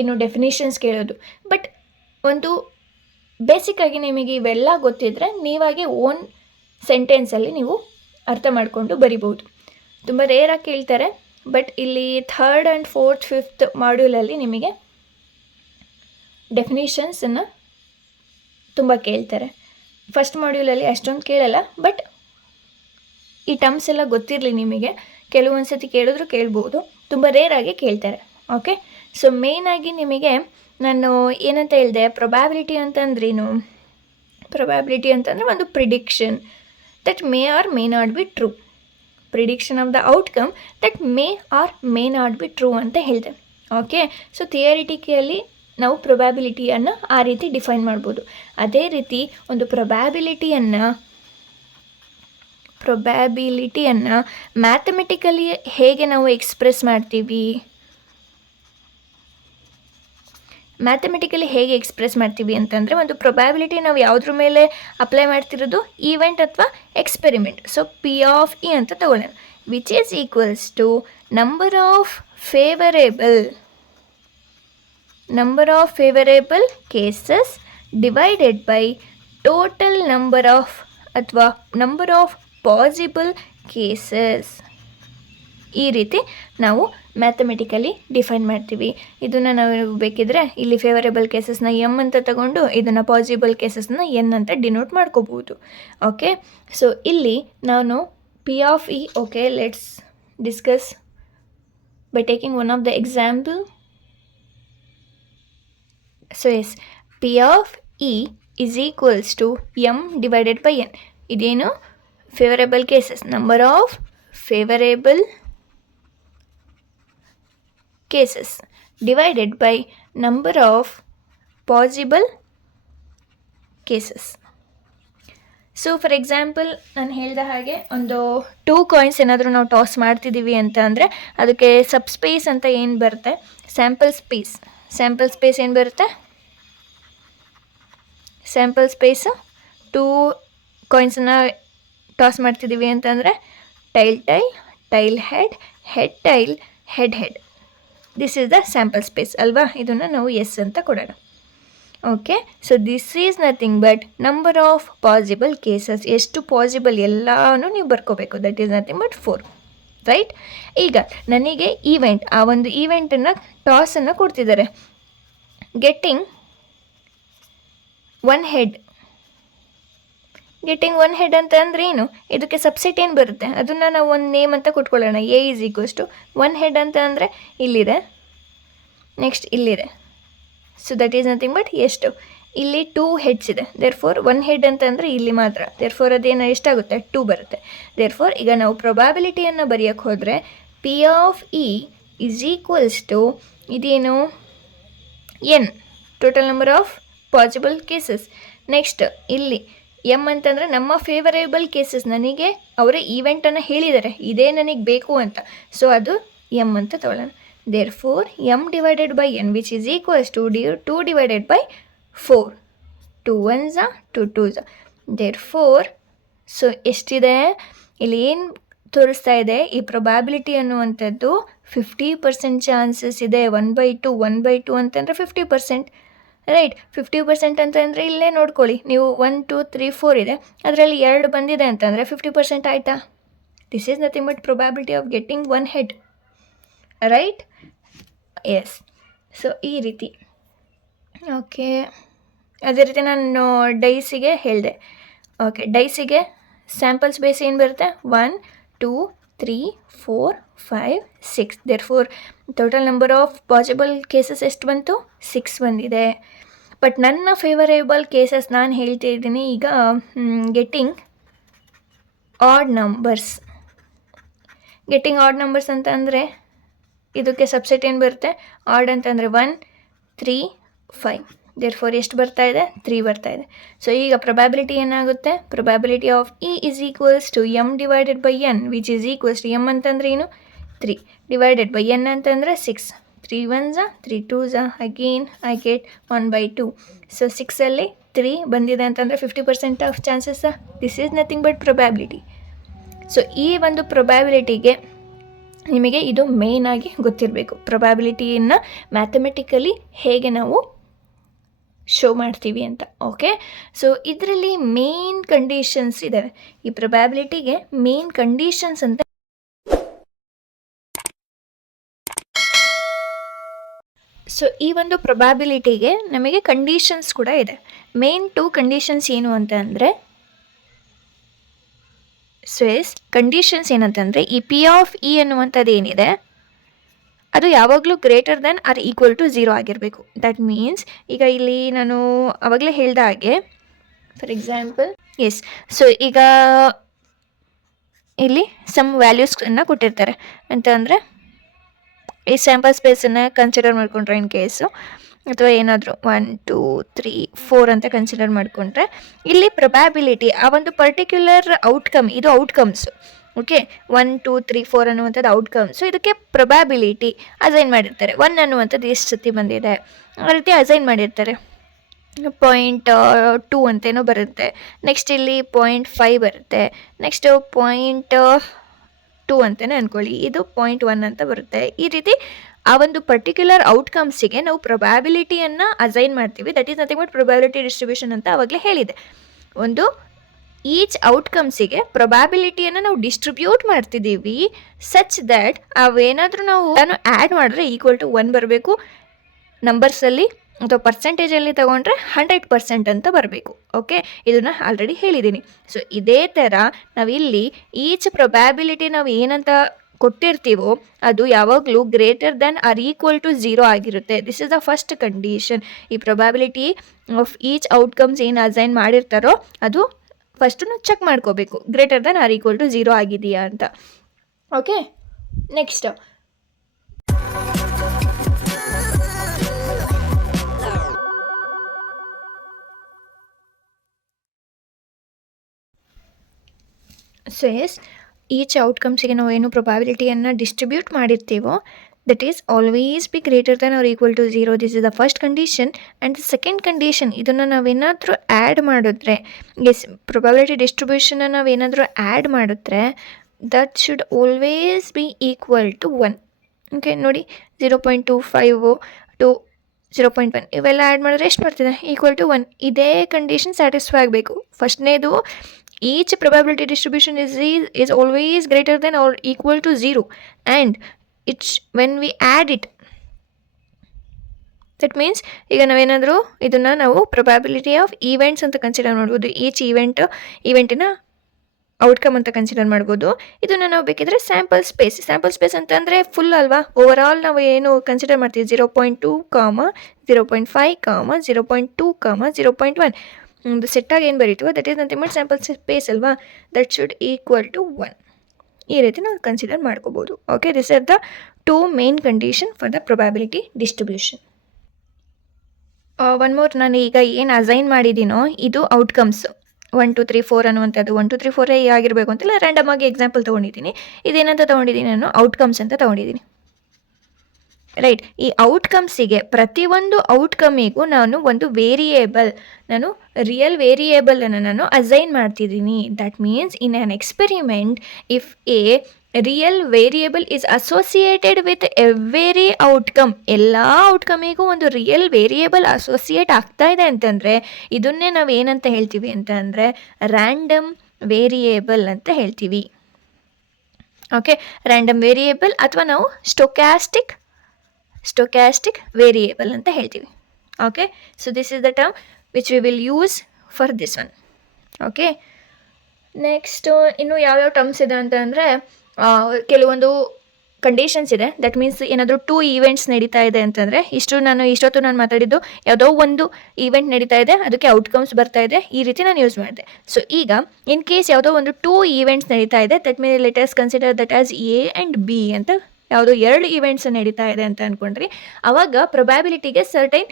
ಏನು ಡೆಫಿನೇಷನ್ಸ್ ಕೇಳೋದು. ಬಟ್ ಒಂದು ಬೇಸಿಕ್ಕಾಗಿ ನಿಮಗೆ ಇವೆಲ್ಲ ಗೊತ್ತಿದ್ದರೆ ನೀವಾಗೆ ಓನ್ ಸೆಂಟೆನ್ಸಲ್ಲಿ ನೀವು ಅರ್ಥ ಮಾಡಿಕೊಂಡು ಬರಿಬೋದು. ತುಂಬ ರೇರಾಗಿ ಕೇಳ್ತಾರೆ, ಬಟ್ ಇಲ್ಲಿ 3rd and 4th 5th ಮಾಡ್ಯೂಲಲ್ಲಿ ನಿಮಗೆ ಡೆಫಿನೇಷನ್ಸನ್ನು ತುಂಬ ಕೇಳ್ತಾರೆ. ಫಸ್ಟ್ ಮಾಡ್ಯೂಲಲ್ಲಿ ಅಷ್ಟೊಂದು ಕೇಳಲ್ಲ, ಬಟ್ ಈ ಟರ್ಮ್ಸ್ ಎಲ್ಲ ಗೊತ್ತಿರಲಿ ನಿಮಗೆ, ಕೆಲವೊಂದು ಸತಿ ಕೇಳಿದ್ರು ಕೇಳ್ಬೋದು, ತುಂಬ ರೇರಾಗಿ ಕೇಳ್ತಾರೆ. ಓಕೆ, ಸೊ ಮೇಯ್ನಾಗಿ ನಿಮಗೆ ನಾನು ಏನಂತ ಹೇಳಿದೆ, ಪ್ರೊಬ್ಯಾಬಿಲಿಟಿ ಅಂತಂದ್ರೇನು? ಪ್ರೊಬ್ಯಾಬಿಲಿಟಿ ಅಂತಂದರೆ ಒಂದು prediction that may R may not be true. Prediction of the outcome that may R may not be true ಅಂತ ಹೇಳಿದೆ. ಓಕೆ, ಸೊ ಥಿಯರಿಟಿಕಲಿ ನಾವು ಪ್ರೊಬ್ಯಾಬಿಲಿಟಿಯನ್ನು ಆ ರೀತಿ ಡಿಫೈನ್ ಮಾಡ್ಬೋದು. ಅದೇ ರೀತಿ ಒಂದು ಪ್ರೊಬ್ಯಾಬಿಲಿಟಿಯನ್ನು ಮ್ಯಾಥಮೆಟಿಕಲಿ ಹೇಗೆ ನಾವು ಎಕ್ಸ್ಪ್ರೆಸ್ ಮಾಡ್ತೀವಿ ಅಂತಂದರೆ, ಒಂದು ಪ್ರೊಬ್ಯಾಬಿಲಿಟಿ ನಾವು ಯಾವುದ್ರ ಮೇಲೆ ಅಪ್ಲೈ ಮಾಡ್ತಿರೋದು, ಈವೆಂಟ್ ಅಥವಾ experiment. So P of E ಅಂತ ತಗೊಳ್ಳೋಣ, which is equals to number of favourable cases divided by total number of possible cases. ಈ ರೀತಿ ನಾವು ಮ್ಯಾಥಮೆಟಿಕಲಿ ಡಿಫೈನ್ ಮಾಡ್ತೀವಿ. ಇದನ್ನು ನಾವು ಬೇಕಿದ್ರೆ ಇಲ್ಲಿ ಫೇವರೇಬಲ್ ಕೇಸಸ್ನ ಎಮ್ ಅಂತ ತಗೊಂಡು ಇದನ್ನು ಪಾಸಿಬಲ್ ಕೇಸಸ್ನ ಎನ್ ಅಂತ ಡಿನೋಟ್ ಮಾಡ್ಕೋಬೋದು. ಓಕೆ, ಸೊ ಇಲ್ಲಿ ನಾನು P of E, okay, let's discuss by taking one of the example. So yes, P of E is equals to M divided by N. ಇದೇನು favourable cases, number of favourable cases divided by number of possible cases. So for example, ನಾನು ಹೇಳಿದ ಹಾಗೆ ಒಂದು 2 coins ಏನಾದರೂ ನಾವು toss ಮಾಡ್ತಿದ್ದೀವಿ ಅಂತ ಅಂದರೆ ಅದಕ್ಕೆ ಸಬ್ಸ್ಪೇಸ್ ಅಂತ ಏನು ಬರುತ್ತೆ, ಸ್ಯಾಂಪಲ್ ಸ್ಪೇಸ್ ಏನು ಬರುತ್ತೆ, ಸ್ಯಾಂಪಲ್ ಸ್ಪೇಸು 2 ಕಾಯಿನ್ಸನ್ನು ಟಾಸ್ ಮಾಡ್ತಿದ್ದೀವಿ ಅಂತಂದರೆ tail head tail head. This is the sample space ಅಲ್ವಾ, ಇದನ್ನು ನಾವು ಎಸ್ ಅಂತ ಕೊಡೋಣ. Okay, so this is nothing but number of possible cases. ಎಷ್ಟು ಪಾಸಿಬಲ್ ಎಲ್ಲನೂ ನೀವು ಬರ್ಕೋಬೇಕು, that is nothing but 4, right. ಈಗ ನನಗೆ ಈವೆಂಟ್, ಆ ಒಂದು ಈವೆಂಟನ್ನು ಟಾಸನ್ನು ಕೊಡ್ತಿದ್ದಾರೆ, ಗೆಟ್ಟಿಂಗ್ ಒನ್ ಹೆಡ್ ಅಂತ ಅಂದರೆ ಏನು, ಇದಕ್ಕೆ ಸಬ್ಸೆಟ್ ಏನು ಬರುತ್ತೆ ಅದನ್ನು ನಾವು ಒಂದು ನೇಮ್ ಅಂತ ಕೊಟ್ಕೊಳ್ಳೋಣ. A is equals to 1 head ಅಂತ ಅಂದರೆ ಇಲ್ಲಿದೆ, ನೆಕ್ಸ್ಟ್ ಇಲ್ಲಿದೆ. So that is nothing but ಎಷ್ಟು, ಇಲ್ಲಿ 2 ಹೆಡ್ಸ್ ಇದೆ, ದೇರ್ಫೋರ್ 1 ಹೆಡ್ ಅಂತ ಅಂದರೆ ಇಲ್ಲಿ ಮಾತ್ರ, ದೇರ್ಫೋರ್ ಅದೇನು ಎಷ್ಟಾಗುತ್ತೆ 2 ಬರುತ್ತೆ. ದೇರ್ಫೋರ್ ಈಗ ನಾವು ಪ್ರೊಬ್ಯಾಬಿಲಿಟಿಯನ್ನು ಬರೆಯೋಕ್ಕೆ ಹೋದರೆ P of E is equals to ಇದೇನು N, total number of possible cases. Next ಇಲ್ಲಿ ಎಮ್ ಅಂತಂದರೆ ನಮ್ಮ ಫೇವರೇಬಲ್ ಕೇಸಸ್, ನನಗೆ ಅವರ ಈವೆಂಟನ್ನು ಹೇಳಿದ್ದಾರೆ ಇದೇ ನನಗೆ ಬೇಕು ಅಂತ, ಸೊ ಅದು ಎಮ್ ಅಂತ ತಗೊಳ್ಳೋಣ. Therefore M divided by N which is equals to 2 divided by 4, 2 1s 2 2s. Therefore so ಎಷ್ಟಿದೆ ಇಲ್ಲಿ ಏನು ತೋರಿಸ್ತಾ ಇದೆ, ಈ ಪ್ರೊಬ್ಯಾಬಿಲಿಟಿ ಅನ್ನುವಂಥದ್ದು 50% ಚಾನ್ಸಸ್ ಇದೆ. 1/2 ಅಂತಂದರೆ 50%, ರೈಟ್. 50% ಅಂತಂದರೆ ಇಲ್ಲೇ ನೋಡ್ಕೊಳ್ಳಿ ನೀವು, 1 2 3 4 ಇದೆ, ಅದರಲ್ಲಿ 2 ಬಂದಿದೆ ಅಂತಂದರೆ 50% ಆಯಿತಾ. This is nothing but probability of getting 1 head, right. Yes, so ಈ ರೀತಿ. ಓಕೆ, ಅದೇ ರೀತಿ ನಾನು ಡೈಸಿಗೆ ಹೇಳಿದೆ. ಓಕೆ, ಡೈಸಿಗೆ ಸ್ಯಾಂಪಲ್ ಸ್ಪೇಸ್ ಏನು ಬರುತ್ತೆ, 1 2 3 4 5 6. Therefore total number of possible cases ಎಷ್ಟು ಬಂತು, 6 ಬಂದಿದೆ. ಬಟ್ ನನ್ನ ಫೇವರೇಬಲ್ ಕೇಸಸ್ ನಾನು ಹೇಳ್ತಾ ಇದ್ದೀನಿ ಈಗ, ಗೆಟ್ಟಿಂಗ್ ಆಡ್ ನಂಬರ್ಸ್ ಅಂತ ಅಂದರೆ ಇದಕ್ಕೆ ಸಬ್ಸೆಟ್ ಏನು ಬರುತ್ತೆ, ಆಡ್ ಅಂತಂದರೆ 1 3 5. ದೇರ್ಫೋರ್ ಎಷ್ಟು ಬರ್ತಾ ಇದೆ, 3 ಬರ್ತಾ ಇದೆ. ಸೊ ಈಗ ಪ್ರೊಬ್ಯಾಬಿಲಿಟಿ ಏನಾಗುತ್ತೆ, probability of E is equals to M divided by N which is equals to M ಅಂತಂದರೆ ಏನು 3 ಡಿವೈಡೆಡ್ ಬೈ ಎನ್ ಅಂತಂದರೆ 6. 3 1s 3 2s, again I get 1/2. So 6ಅಲ್ಲಿ 3 ಬಂದಿದೆ ಅಂತಂದರೆ 50% of chances. This is nothing but probability. So ಈ ಒಂದು ಪ್ರೊಬ್ಯಾಬಿಲಿಟಿಗೆ ನಿಮಗೆ ಇದು ಮೇಯ್ನ್ ಆಗಿ ಗೊತ್ತಿರಬೇಕು, ಪ್ರೊಬ್ಯಾಬಿಲಿಟಿಯನ್ನು ಮ್ಯಾಥಮೆಟಿಕಲಿ ಹೇಗೆ ನಾವು ಶೋ ಮಾಡ್ತೀವಿ ಅಂತ. ಓಕೆ, ಸೊ ಇದರಲ್ಲಿ ಮೇನ್ ಕಂಡೀಷನ್ಸ್ ಇದ್ದಾವೆ. ಈ ಪ್ರೊಬ್ಯಾಬಿಲಿಟಿಗೆ ಮೇನ್ ಕಂಡೀಷನ್ಸ್ ಅಂತ, ಸೊ ಈ ಒಂದು ಪ್ರೊಬ್ಯಾಬಿಲಿಟಿಗೆ ನಮಗೆ ಕಂಡೀಷನ್ಸ್ ಕೂಡ ಇದೆ. ಮೇನ್ 2 ಕಂಡೀಷನ್ಸ್ ಏನು ಅಂತ ಅಂದರೆ, ಸೊ ಎಸ್ ಕಂಡೀಷನ್ಸ್ ಏನಂತಂದರೆ, ಈ ಪಿ ಆಫ್ ಇ ಅನ್ನುವಂಥದ್ದು ಏನಿದೆ ಅದು ಯಾವಾಗಲೂ greater than or equal to 0 ಆಗಿರಬೇಕು. ದಟ್ ಮೀನ್ಸ್ ಈಗ ಇಲ್ಲಿ ನಾನು ಆವಾಗಲೇ ಹೇಳ್ದ ಹಾಗೆ, ಫಾರ್ ಎಕ್ಸಾಂಪಲ್ ಎಸ್, ಸೊ ಈಗ ಇಲ್ಲಿ ಸಮ್ ವ್ಯಾಲ್ಯೂಸನ್ನು ಕೊಟ್ಟಿರ್ತಾರೆ ಅಂತ ಅಂದರೆ ಈ ಸ್ಯಾಂಪಲ್ ಸ್ಪೇಸನ್ನು ಕನ್ಸಿಡರ್ ಮಾಡಿಕೊಂಡ್ರೆ ಇನ್ ಕೇಸು ಅಥವಾ ಏನಾದರೂ 1 2 3 4 ಅಂತ ಕನ್ಸಿಡರ್ ಮಾಡಿಕೊಂಡ್ರೆ ಇಲ್ಲಿ ಪ್ರೊಬ್ಯಾಬಿಲಿಟಿ ಆ ಒಂದು ಪರ್ಟಿಕ್ಯುಲರ್ ಔಟ್ಕಮ್, ಇದು ಔಟ್ಕಮ್ಸು. ಓಕೆ, 1 2 3 4 ಅನ್ನುವಂಥದ್ದು ಔಟ್ಕಮ್ಸು. ಇದಕ್ಕೆ ಪ್ರೊಬ್ಯಾಬಿಲಿಟಿ ಅಸೈನ್ ಮಾಡಿರ್ತಾರೆ. 1 ಅನ್ನುವಂಥದ್ದು ಎಷ್ಟು ಸತಿ ಬಂದಿದೆ ಆ ರೀತಿ ಅಸೈನ್ ಮಾಡಿರ್ತಾರೆ. 0.2 ಅಂತೇನೋ ಬರುತ್ತೆ, ನೆಕ್ಸ್ಟ್ ಇಲ್ಲಿ 0.5 ಬರುತ್ತೆ, ನೆಕ್ಸ್ಟ್ 0.2 ಅಂತಲೇ ಅಂದ್ಕೊಳ್ಳಿ, ಇದು 0.1 ಅಂತ ಬರುತ್ತೆ. ಈ ರೀತಿ ಆ ಒಂದು ಪರ್ಟಿಕ್ಯುಲರ್ ಔಟ್ಕಮ್ಸಿಗೆ ನಾವು ಪ್ರೊಬ್ಯಾಬಿಲಿಟಿಯನ್ನು ಅಸೈನ್ ಮಾಡ್ತೀವಿ. That is nothing but probability distribution ಅಂತ ಆವಾಗಲೇ ಹೇಳಿದೆ. ಒಂದು ಈಚ್ ಔಟ್ಕಮ್ಸಿಗೆ ಪ್ರೊಬ್ಯಾಬಿಲಿಟಿಯನ್ನು ನಾವು ಡಿಸ್ಟ್ರಿಬ್ಯೂಟ್ ಮಾಡ್ತಿದ್ದೀವಿ ಸಚ್ ದ್ಯಾಟ್ ಅವೇನಾದರೂ ನಾವು ಆ್ಯಡ್ ಮಾಡಿದ್ರೆ ಈಕ್ವಲ್ ಟು 1 ಬರಬೇಕು. ನಂಬರ್ಸಲ್ಲಿ ಅಥವಾ ಪರ್ಸೆಂಟೇಜಲ್ಲಿ ತಗೊಂಡ್ರೆ 100% ಅಂತ ಬರಬೇಕು. ಓಕೆ, ಇದನ್ನು ಆಲ್ರೆಡಿ ಹೇಳಿದ್ದೀನಿ. ಸೊ ಇದೇ ಥರ ನಾವಿಲ್ಲಿ ಈಚ್ ಪ್ರೊಬ್ಯಾಬಿಲಿಟಿ ನಾವು ಏನಂತ ಕೊಟ್ಟಿರ್ತೀವೋ ಅದು ಯಾವಾಗಲೂ greater than or equal to 0 ಆಗಿರುತ್ತೆ. This is the first condition. ಈ ಪ್ರೊಬ್ಯಾಬಿಲಿಟಿ ಆಫ್ ಈಚ್ ಔಟ್ಕಮ್ಸ್ ಏನು ಅಸೈನ್ ಮಾಡಿರ್ತಾರೋ ಅದು ಫಸ್ಟು ನಾವು ಚೆಕ್ ಮಾಡ್ಕೋಬೇಕು, greater than or equal to 0 ಆಗಿದೆಯಾ ಅಂತ. Okay, next so S, each ಔಟ್ಕಮ್ಸಿಗೆ ನಾವು ಏನು ಪ್ರೊಬ್ಯಾಬಿಲಿಟಿಯನ್ನು ಡಿಸ್ಟ್ರಿಬ್ಯೂಟ್ ಮಾಡಿರ್ತೀವೋ that is always be greater than or equal to 0. This is the first condition. And the second condition, ಇದನ್ನು ನಾವೇನಾದರೂ ಆ್ಯಡ್ ಮಾಡಿದ್ರೆ, ಎಸ್ ಪ್ರೊಬ್ಯಾಬಿಲಿಟಿ ಡಿಸ್ಟ್ರಿಬ್ಯೂಷನ್ನ ನಾವೇನಾದರೂ ಆ್ಯಡ್ ಮಾಡಿದ್ರೆ that should always be equal to 1. Okay ನೋಡಿ, 0.25 ಟು 0.1 ಇವೆಲ್ಲ add ಮಾಡಿದ್ರೆ ಎಷ್ಟು ಬರ್ತಿದೆ? Equal to 1. ಇದೇ ಕಂಡೀಷನ್ ಸ್ಯಾಟಿಸ್ಫೈ ಆಗಬೇಕು. ಫಸ್ಟ್ನೇದು, each probability distribution is always greater than or equal to 0, and it's when we add it, that means ಈಗ ನಾವೇನಾದರೂ ಇದನ್ನು ನಾವು ಪ್ರೊಬ್ಯಾಬಿಲಿಟಿ ಆಫ್ ಈವೆಂಟ್ಸ್ ಅಂತ ಕನ್ಸಿಡರ್ ಮಾಡ್ಬೋದು. ಈಚ್ ಈವೆಂಟಿನ ಔಟ್ಕಮ್ ಅಂತ ಕನ್ಸಿಡರ್ ಮಾಡ್ಬೋದು. ಇದನ್ನು ನಾವು ಬೇಕಿದ್ರೆ ಸ್ಯಾಂಪಲ್ ಸ್ಪೇಸ್ ಅಂತಂದರೆ ಫುಲ್ ಅಲ್ವಾ, ಓವರ್ ಆಲ್ ನಾವು ಏನು ಕನ್ಸಿಡರ್ ಮಾಡ್ತೀವಿ 0.2, 0.5, 0.2, 0.1 ಒಂದು ಸೆಟ್ಟಾಗಿ ಏನು ಬರೀತೀವೋ that is nothing but sample space ಅಲ್ವಾ, ದಟ್ ಶುಡ್ ಈಕ್ವಲ್ ಟು 1. ಈ ರೀತಿ ನಾವು ಕನ್ಸಿಡರ್ ಮಾಡ್ಕೋಬೋದು. Okay, this are the 2 main condition for the probability distribution. One more, ನಾನು ಈಗ ಏನು ಅಸೈನ್ ಮಾಡಿದ್ದೀನೋ ಇದು ಔಟ್ಕಮ್ಸ್ 1 2 3 4 ಅನ್ನುವಂಥದ್ದು. 1 2 3 4 ಆಗಿರಬೇಕು ಅಂತಿಲ್ಲ, ರ್ಯಾಂಡಮ್ ಆಗಿ ಎಕ್ಸಾಂಪಲ್ ತೊಗೊಂಡಿದ್ದೀನಿ. ಇದೇನಂತ ತೊಗೊಂಡಿದ್ದೀನಿ ನಾನು? ಔಟ್ಕಮ್ಸ್ ಅಂತ ತೊಗೊಂಡಿದ್ದೀನಿ. ರೈಟ್, ಈ ಔಟ್ಕಮ್ಸಿಗೆ ಪ್ರತಿಯೊಂದು ಔಟ್ಕಮ್ಮಿಗೂ ನಾನು ಒಂದು ನಾನು ರಿಯಲ್ ವೇರಿಯೇಬಲನ್ನು ನಾನು ಅಸೈನ್ ಮಾಡ್ತಿದ್ದೀನಿ. That means in an experiment if A real variable is associated with every outcome, ಎಲ್ಲ ಔಟ್ಕಮ್ಮಿಗೂ ಒಂದು ರಿಯಲ್ ವೇರಿಯೇಬಲ್ ಅಸೋಸಿಯೇಟ್ ಆಗ್ತಾ ಇದೆ ಅಂತಂದರೆ ಇದನ್ನೇ ನಾವು ಏನಂತ ಹೇಳ್ತೀವಿ ಅಂತ ಅಂದರೆ ರ್ಯಾಂಡಮ್ ವೇರಿಯೇಬಲ್ ಅಂತ ಹೇಳ್ತೀವಿ. ಓಕೆ, ರ್ಯಾಂಡಮ್ ವೇರಿಯೇಬಲ್ ಅಥವಾ ನಾವು ಸ್ಟೊಕ್ಯಾಸ್ಟಿಕ್ ವೇರಿಯೇಬಲ್ ಅಂತ ಹೇಳ್ತೀವಿ. Okay, so this is the term which we will use for this one. Okay, next ಇನ್ನು ಯಾವ್ಯಾವ ಟರ್ಮ್ಸ್ ಇದೆ ಅಂತ ಅಂದರೆ ಕೆಲವೊಂದು ಕಂಡೀಷನ್ಸ್ ಇದೆ. ದಟ್ ಮೀನ್ಸ್ ಏನಾದರೂ 2 ಈವೆಂಟ್ಸ್ ನಡೀತಾ ಇದೆ ಅಂತಂದರೆ ಇಷ್ಟೊತ್ತು ನಾನು ಮಾತಾಡಿದ್ದು ಯಾವುದೋ ಒಂದು ಈವೆಂಟ್ ನಡೀತಾ ಇದೆ, ಅದಕ್ಕೆ ಔಟ್ಕಮ್ಸ್ ಬರ್ತಾ ಇದೆ, ಈ ರೀತಿ ನಾನು ಯೂಸ್ ಮಾಡಿದೆ. ಸೊ ಈಗ ಇನ್ ಕೇಸ್ ಯಾವುದೋ ಒಂದು 2 ಈವೆಂಟ್ಸ್ ನಡೀತಾ ಇದೆ, that means let us consider that as A and B ಅಂತ ಯಾವುದೋ 2 ಈವೆಂಟ್ಸ್ ನಡೀತಾ ಇದೆ ಅಂತ ಅಂದ್ಕೊಂಡ್ರಿ, ಆವಾಗ ಪ್ರೊಬ್ಯಾಬಿಲಿಟಿಗೆ ಸರ್ಟೈನ್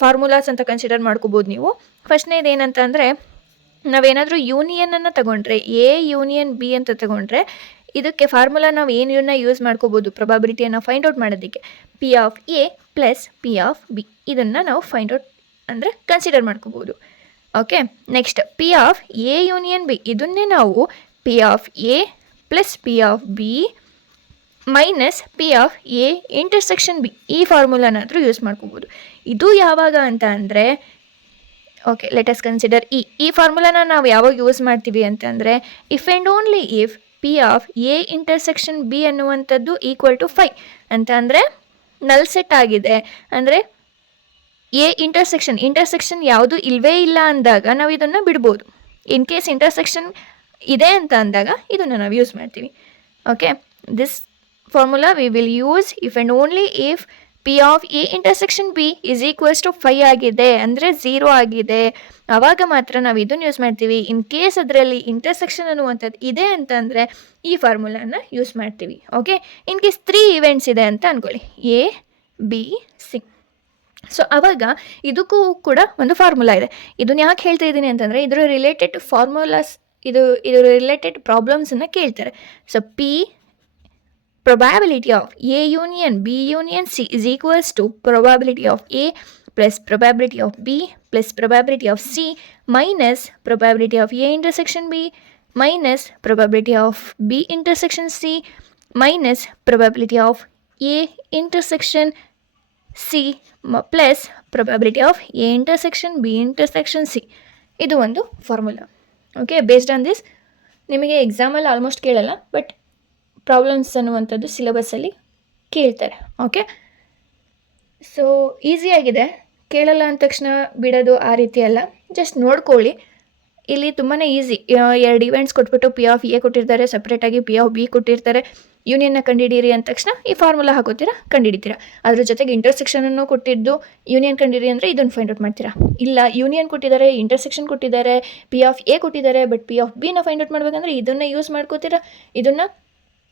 ಫಾರ್ಮುಲಾಸ್ ಅಂತ ಕನ್ಸಿಡರ್ ಮಾಡ್ಕೋಬೋದು ನೀವು. ಫಸ್ಟ್ನೇದು ಏನಂತ ಅಂದರೆ, ನಾವೇನಾದರೂ ಯೂನಿಯನನ್ನು ತಗೊಂಡ್ರೆ A ಯೂನಿಯನ್ B ಅಂತ ತಗೊಂಡ್ರೆ ಇದಕ್ಕೆ ಫಾರ್ಮುಲಾ ನಾವು ಏನನ್ನ ಯೂಸ್ ಮಾಡ್ಕೋಬೋದು ಪ್ರೊಬ್ಯಾಬಿಲಿಟಿಯನ್ನು ಫೈಂಡ್ ಔಟ್ ಮಾಡೋದಕ್ಕೆ? P of A plus P of B. ಇದನ್ನು ನಾವು ಫೈಂಡ್ ಔಟ್ ಅಂದರೆ ಕನ್ಸಿಡರ್ ಮಾಡ್ಕೋಬೋದು. Okay, next P of A union B, ಇದನ್ನೇ ನಾವು P of A plus P of B minus P of A intersection B, ಈ ಫಾರ್ಮುಲಾನಾದರೂ use ಮಾಡ್ಕೋಬೋದು. ಇದು ಯಾವಾಗ ಅಂತ ಅಂದರೆ, ಓಕೆ ಲೆಟ್ ಅಸ್ ಕನ್ಸಿಡರ್ ಈ ಫಾರ್ಮುಲಾನ ನಾವು ಯಾವಾಗ ಯೂಸ್ ಮಾಡ್ತೀವಿ ಅಂತಂದರೆ if and only if P of A intersection B ಅನ್ನುವಂಥದ್ದು ಈಕ್ವಲ್ ಟು 5 ಅಂತ ಅಂದರೆ ನಲ್ ಸೆಟ್ ಆಗಿದೆ. ಅಂದರೆ A ಇಂಟರ್ಸೆಕ್ಷನ್ ಯಾವುದು ಇಲ್ಲವೇ ಇಲ್ಲ ಅಂದಾಗ ನಾವು ಇದನ್ನು ಬಿಡ್ಬೋದು. ಇನ್ ಕೇಸ್ ಇಂಟರ್ಸೆಕ್ಷನ್ ಇದೆ ಅಂತ ಅಂದಾಗ ಇದನ್ನು ನಾವು ಯೂಸ್ ಮಾಡ್ತೀವಿ. Okay, this formula we will use if and only if P of A intersection B is equals to 5 ಆಗಿದೆ, ಅಂದರೆ 0 ಆಗಿದೆ, ಆವಾಗ ಮಾತ್ರ ನಾವು ಇದನ್ನು ಯೂಸ್ ಮಾಡ್ತೀವಿ. ಇನ್ ಕೇಸ್ ಅದರಲ್ಲಿ ಇಂಟರ್ಸೆಕ್ಷನ್ ಅನ್ನುವಂಥದ್ದು ಇದೆ ಅಂತಂದರೆ ಈ ಫಾರ್ಮುಲಾನ ಯೂಸ್ ಮಾಡ್ತೀವಿ. ಓಕೆ, ಇನ್ ಕೇಸ್ 3 ಈವೆಂಟ್ಸ್ ಇದೆ ಅಂತ ಅಂದ್ಕೊಳ್ಳಿ, A B C. ಸೊ ಆವಾಗ ಇದಕ್ಕೂ ಕೂಡ ಒಂದು ಫಾರ್ಮುಲಾ ಇದೆ. ಇದನ್ನ ಯಾಕೆ ಹೇಳ್ತಾ ಇದ್ದೀನಿ ಅಂತಂದರೆ ಇದರ ರಿಲೇಟೆಡ್ ಫಾರ್ಮುಲಾಸ್ ಇದರ ರಿಲೇಟೆಡ್ ಪ್ರಾಬ್ಲಮ್ಸನ್ನು ಕೇಳ್ತಾರೆ. So probability of A union B union C is equals to probability of A plus probability of B plus probability of C minus probability of A intersection B minus probability of B intersection C minus probability of A intersection C plus probability of A intersection B intersection C. ಇದು ಒಂದು formula. Okay, based on this ನಿಮಗೆ ಎಕ್ಸಾಮಲ್ಲಿ almost ಕೇಳಲ್ಲ, but problems ಅನ್ನುವಂಥದ್ದು ಸಿಲೆಬಸ್ಸಲ್ಲಿ ಕೇಳ್ತಾರೆ. Okay, so ಈಸಿಯಾಗಿದೆ, ಕೇಳಲ್ಲ ಅಂದ ತಕ್ಷಣ ಬಿಡೋದು ಆ ರೀತಿ ಅಲ್ಲ, ಜಸ್ಟ್ ನೋಡ್ಕೊಳ್ಳಿ. ಇಲ್ಲಿ ತುಂಬಾ ಈಸಿ. 2 ಇವೆಂಟ್ಸ್ ಕೊಟ್ಬಿಟ್ಟು ಪಿ ಆಫ್ ಎ ಕೊಟ್ಟಿರ್ತಾರೆ, ಸಪ್ರೇಟಾಗಿ ಪಿ ಆಫ್ ಬಿ ಕೊಟ್ಟಿರ್ತಾರೆ. ಯೂನಿಯನ್ನ ಕಂಡುಹಿಡಿಯಿರಿ ಅಂದ ತಕ್ಷಣ ಈ ಫಾರ್ಮುಲಾ ಹಾಕೋತೀರಾ, ಕಂಡುಹಿಡಿತೀರಾ. ಅದ್ರ ಜೊತೆಗೆ ಇಂಟರ್ಸೆಕ್ಷನನ್ನು ಕೊಟ್ಟಿದ್ದು ಯೂನಿಯನ್ ಕಂಡುಹಿಡಿ ಅಂದರೆ ಇದನ್ನು ಫೈಂಡ್ ಔಟ್ ಮಾಡ್ತೀರಾ. ಇಲ್ಲ ಯೂನಿಯನ್ ಕೊಟ್ಟಿದ್ದಾರೆ, ಇಂಟರ್ಸೆಕ್ಷನ್ ಕೊಟ್ಟಿದ್ದಾರೆ, ಪಿ ಆಫ್ ಎ ಕೊಟ್ಟಿದ್ದಾರೆ, ಬಟ್ ಪಿ ಆಫ್ ಬಿನ ಫೈಂಡ್ ಔಟ್ ಮಾಡಬೇಕಂದ್ರೆ ಇದನ್ನು ಯೂಸ್ ಮಾಡ್ಕೋತೀರಾ. ಇದನ್ನು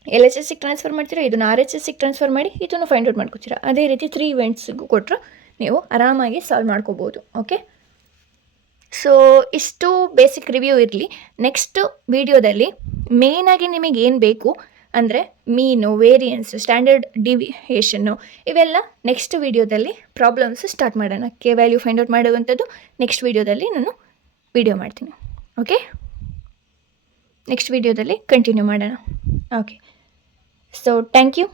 LHSಗೆ ಟ್ರಾನ್ಸ್ಫರ್ ಮಾಡ್ತೀರಾ, ಇದನ್ನು RHSಗೆ ಟ್ರಾನ್ಸ್ಫರ್ ಮಾಡಿ ಇದನ್ನು ಫೈಂಡ್ ಔಟ್ ಮಾಡ್ಕೋತೀರಾ. ಅದೇ ರೀತಿ 3 ಇವೆಂಟ್ಸ್ಗೂ ಕೊಟ್ಟರು ನೀವು ಆರಾಮಾಗಿ ಸಾಲ್ವ್ ಮಾಡ್ಕೋಬೋದು. ಓಕೆ, ಸೊ ಇಷ್ಟು ಬೇಸಿಕ್ ರಿವ್ಯೂ ಇರಲಿ. ನೆಕ್ಸ್ಟ್ ವಿಡಿಯೋದಲ್ಲಿ ಮೇಯ್ನಾಗಿ ನಿಮಗೆ ಏನು ಬೇಕು ಅಂದರೆ ಮೀನು, ವೇರಿಯನ್ಸ್, ಸ್ಟ್ಯಾಂಡರ್ಡ್ ಡಿವಿಯೇಷನ್ನು ಇವೆಲ್ಲ ನೆಕ್ಸ್ಟ್ ವಿಡಿಯೋದಲ್ಲಿ ಪ್ರಾಬ್ಲಮ್ಸ್ ಸ್ಟಾರ್ಟ್ ಮಾಡೋಣ. ಕೆ ವ್ಯಾಲ್ಯೂ ಫೈಂಡ್ ಔಟ್ ಮಾಡುವಂಥದ್ದು ನೆಕ್ಸ್ಟ್ ವಿಡಿಯೋದಲ್ಲಿ ನಾನು ವಿಡಿಯೋ ಮಾಡ್ತೀನಿ. ಓಕೆ, ನೆಕ್ಸ್ಟ್ ವಿಡಿಯೋದಲ್ಲಿ ಕಂಟಿನ್ಯೂ ಮಾಡೋಣ. Okay, so thank you.